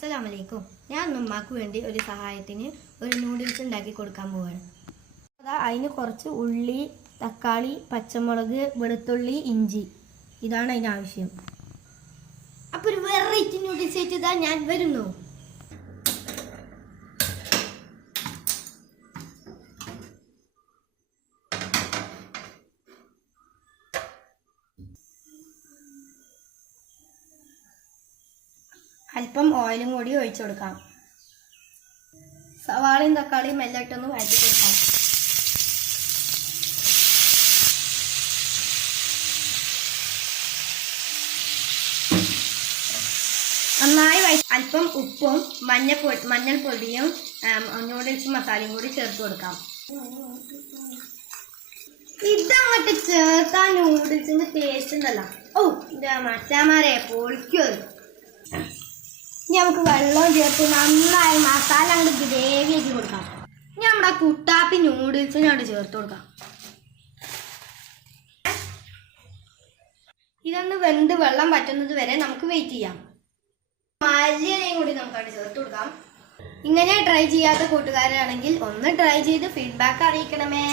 അസ്സലാമലൈക്കും. ഞാൻ ഉമ്മാക്ക് വേണ്ടി ഒരു സഹായത്തിന് ഒരു നൂഡിൽസ് ഉണ്ടാക്കി കൊടുക്കാൻ പോവാണ്. അതിന് കുറച്ച് ഉള്ളി, തക്കാളി, പച്ചമുളക്, വെളുത്തുള്ളി, ഇഞ്ചി, ഇതാണ് അതിന് ആവശ്യം. അപ്പോൾ ഒരു വെറൈറ്റി നൂഡിൽസ് ആയിട്ട് ഇതാ ഞാൻ വരുന്നു. അല്പം ഓയിലും കൂടി ഒഴിച്ചു കൊടുക്കാം. സവാളയും തക്കാളിയും എല്ലാം ഇട്ടൊന്ന് വഴറ്റി കൊടുക്കാം. നന്നായി അല്പം ഉപ്പും മഞ്ഞൾപ്പൊടിയും നൂഡിൽസ് മസാലയും കൂടി ചേർത്ത് കൊടുക്കാം. ഇതങ്ങോട്ട് ചേർത്താൻ നൂഡിൽസിന്റെ ടേസ്റ്റ് ഉണ്ടല്ലോ. മച്ചാമാരെ പൊളിക്കും. ഇനി നമുക്ക് വെള്ളം ചേർത്ത് നന്നായി മസാല അങ്ങോട്ട് ഗ്രേവി ആക്കി കൊടുക്കാം. ഇനി നമ്മുടെ കുട്ടാപ്പി നൂഡിൽസിന് അങ്ങോട്ട് ചേർത്ത് കൊടുക്കാം. ഇതൊന്ന് വെന്ത് വെള്ളം വറ്റുന്നത് വരെ നമുക്ക് വെയിറ്റ് ചെയ്യാം. മല്ലിയിലയും കൂടി നമുക്കവിടെ ചേർത്ത് കൊടുക്കാം. ഇങ്ങനെ ട്രൈ ചെയ്യാത്ത കൂട്ടുകാരാണെങ്കിൽ ഒന്ന് ട്രൈ ചെയ്ത് ഫീഡ്ബാക്ക് അറിയിക്കണമേ.